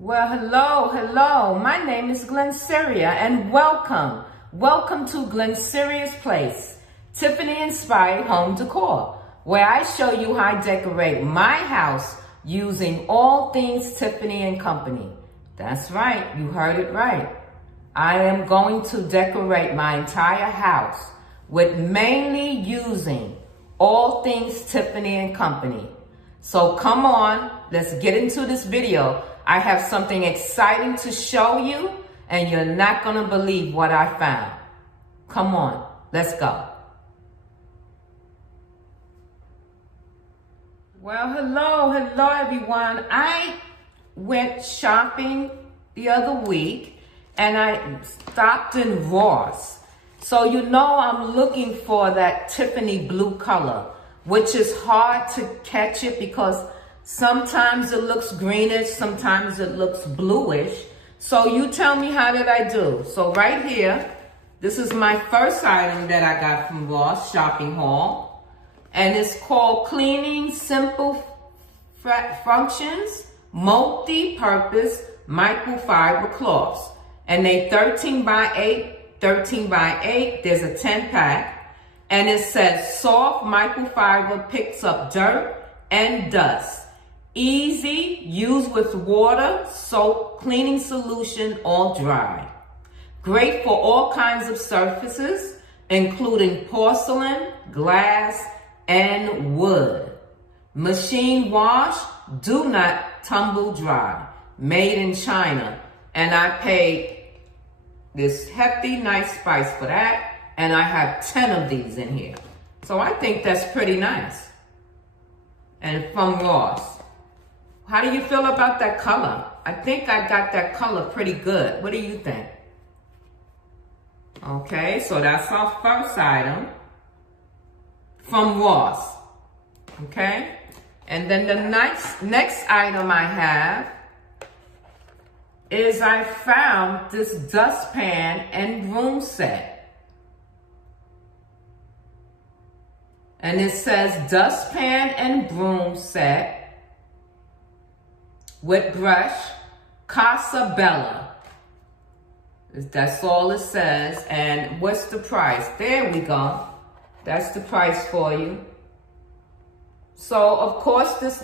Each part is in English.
Well, hello. My name is Glennceria and welcome. Welcome to Glennceria's Place, Tiffany-inspired home decor, where I show you how I decorate my house using all things Tiffany & Company. That's right, you heard it right. I am going to decorate my entire house with mainly using all things Tiffany & Company. So come on, let's get into this video. I have something exciting to show you, and you're not gonna believe what I found. Come on, let's go. Well, hello everyone. I went shopping the other week and I stopped in Ross. So you know I'm looking for that Tiffany blue color, which is hard to catch it because sometimes it looks greenish, sometimes it looks bluish. So you tell me, how did I do? So right here, this is my first item that I got from Ross Shopping Haul. And it's called Cleaning Simple Functions Multi-Purpose Microfiber Cloths. And they 13 by 8. There's a 10 pack. And it says soft microfiber picks up dirt and dust. Easy, use with water, soap, cleaning solution, or dry. Great for all kinds of surfaces, including porcelain, glass, and wood. Machine wash, do not tumble dry. Made in China. And I paid this hefty, nice price for that. And I have 10 of these in here. So I think that's pretty nice. And from Ross. How do you feel about that color? I think I got that color pretty good. What do you think? Okay, so that's our first item from Ross. Okay, and then the next item I have is I found this dustpan and broom set. And it says dustpan and broom set with brush, Casa Bella. That's all it says. And what's the price? There we go. That's the price for you. So, of course, this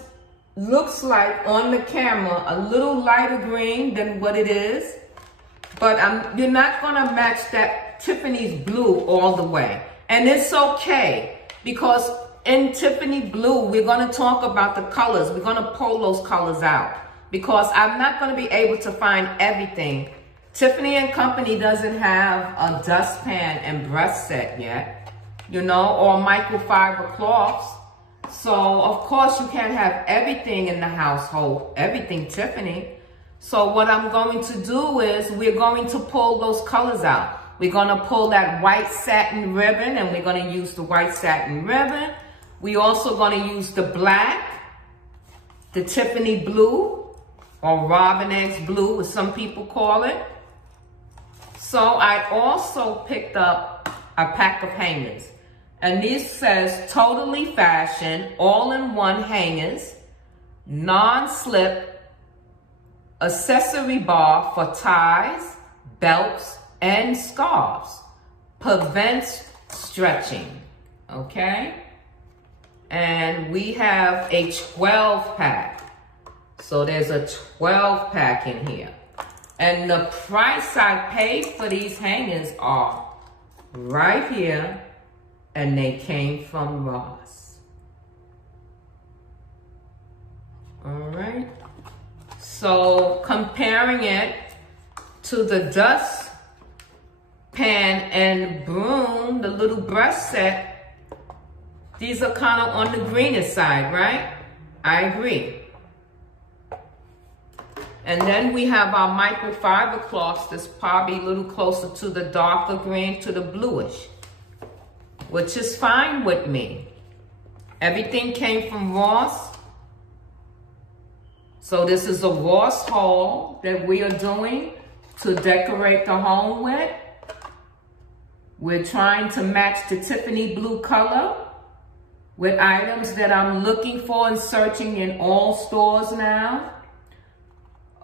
looks like on the camera a little lighter green than what it is. But you're not going to match that Tiffany's blue all the way. And it's okay, because in Tiffany blue, we're going to talk about the colors. We're going to pull those colors out, because I'm not going to be able to find everything. Tiffany & Company doesn't have a dustpan and brush set yet, you know, or microfiber cloths. So, of course, you can't have everything in the household, everything Tiffany. So what I'm going to do is we're going to pull those colors out. We're going to pull that white satin ribbon, and we're going to use the white satin ribbon. We're also going to use the black, the Tiffany blue, or Robin Eggs blue, as some people call it. So I also picked up a pack of hangers. And this says Totally Fashion All-in-One Hangers, Non-Slip Accessory Bar for ties, belts, and scarves. Prevents stretching. Okay? And we have a 12 pack. So there's a 12 pack in here. And the price I paid for these hangers are right here. And they came from Ross. All right. So comparing it to the dust pan and broom, the little brush set, these are kind of on the greener side, right? I agree. And then we have our microfiber cloths that's probably a little closer to the darker green, to the bluish, which is fine with me. Everything came from Ross. So this is a Ross haul that we are doing to decorate the home with. We're trying to match the Tiffany blue color with items that I'm looking for and searching in all stores now.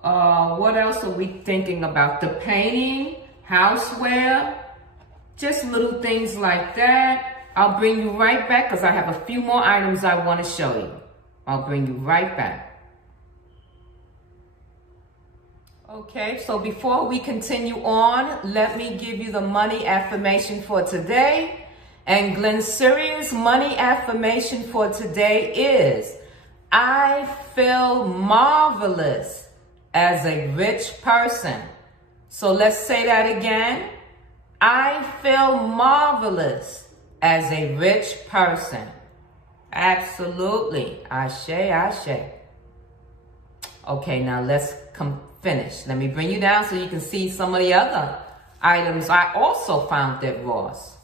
What else are we thinking about? The painting, houseware, just little things like that. I'll bring you right back because I have a few more items I want to show you. I'll bring you right back. Okay, so before we continue on, let me give you the money affirmation for today. And Glennceria's money affirmation for today is, I feel marvelous as a rich person. So let's say that again. I feel marvelous as a rich person. Absolutely. Ashe, ashe. Okay, now let's finish. Let me bring you down so you can see some of the other items I also found at Ross.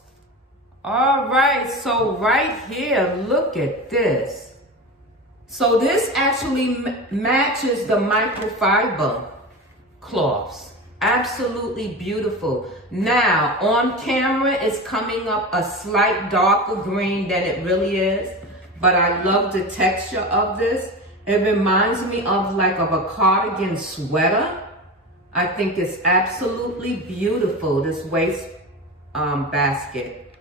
All right, so right here, look at this. So this actually matches the microfiber cloths. Absolutely beautiful. Now, on camera, it's coming up a slight darker green than it really is, but I love the texture of this. It reminds me of a cardigan sweater. I think it's absolutely beautiful, this waist basket.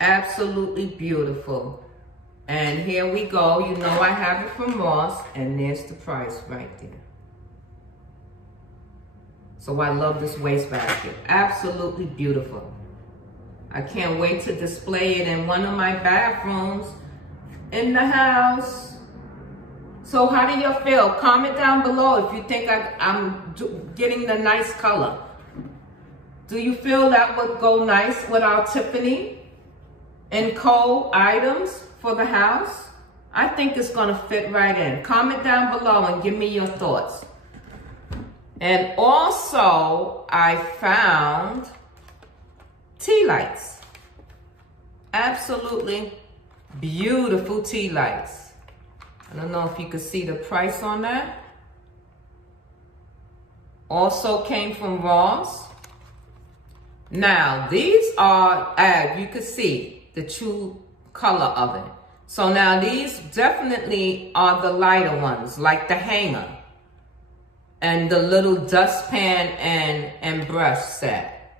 Absolutely beautiful. And here we go. You know I have it from Ross, and there's the price right there. So I love this waist basket. Absolutely beautiful. I can't wait to display it in one of my bathrooms in the house. So how do you feel? Comment down below if you think I'm getting the nice color. Do you feel that would go nice with our Tiffany Co items for the house? I think it's gonna fit right in. Comment down below and give me your thoughts. And also, I found tea lights. Absolutely beautiful tea lights. I don't know if you can see the price on that. Also came from Ross. Now, these are, as you can see, the true color of it. So now these definitely are the lighter ones, like the hanger and the little dustpan and brush set.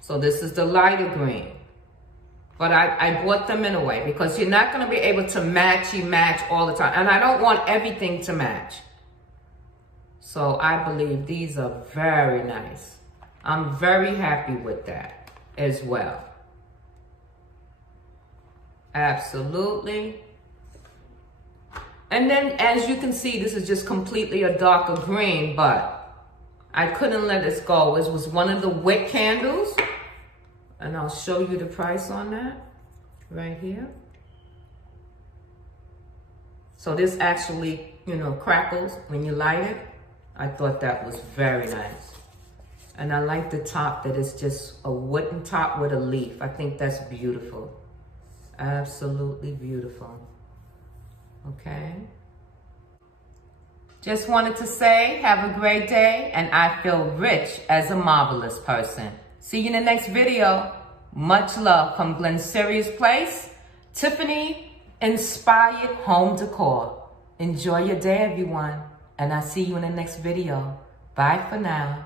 So this is the lighter green. But I bought them in a way because you're not going to be able to match all the time. And I don't want everything to match. So I believe these are very nice. I'm very happy with that as well. Absolutely. And then as you can see, this is just completely a darker green, but I couldn't let this go. This was one of the wick candles. And I'll show you the price on that right here. So this actually, crackles when you light it. I thought that was very nice. And I like the top that it's just a wooden top with a leaf. I think that's beautiful. Absolutely beautiful. Okay. Just wanted to say, have a great day, and I feel rich as a marvelous person. See you in the next video. Much love from Glennceria's Place, Tiffany Inspired Home Decor. Enjoy your day, everyone, and I'll see you in the next video. Bye for now.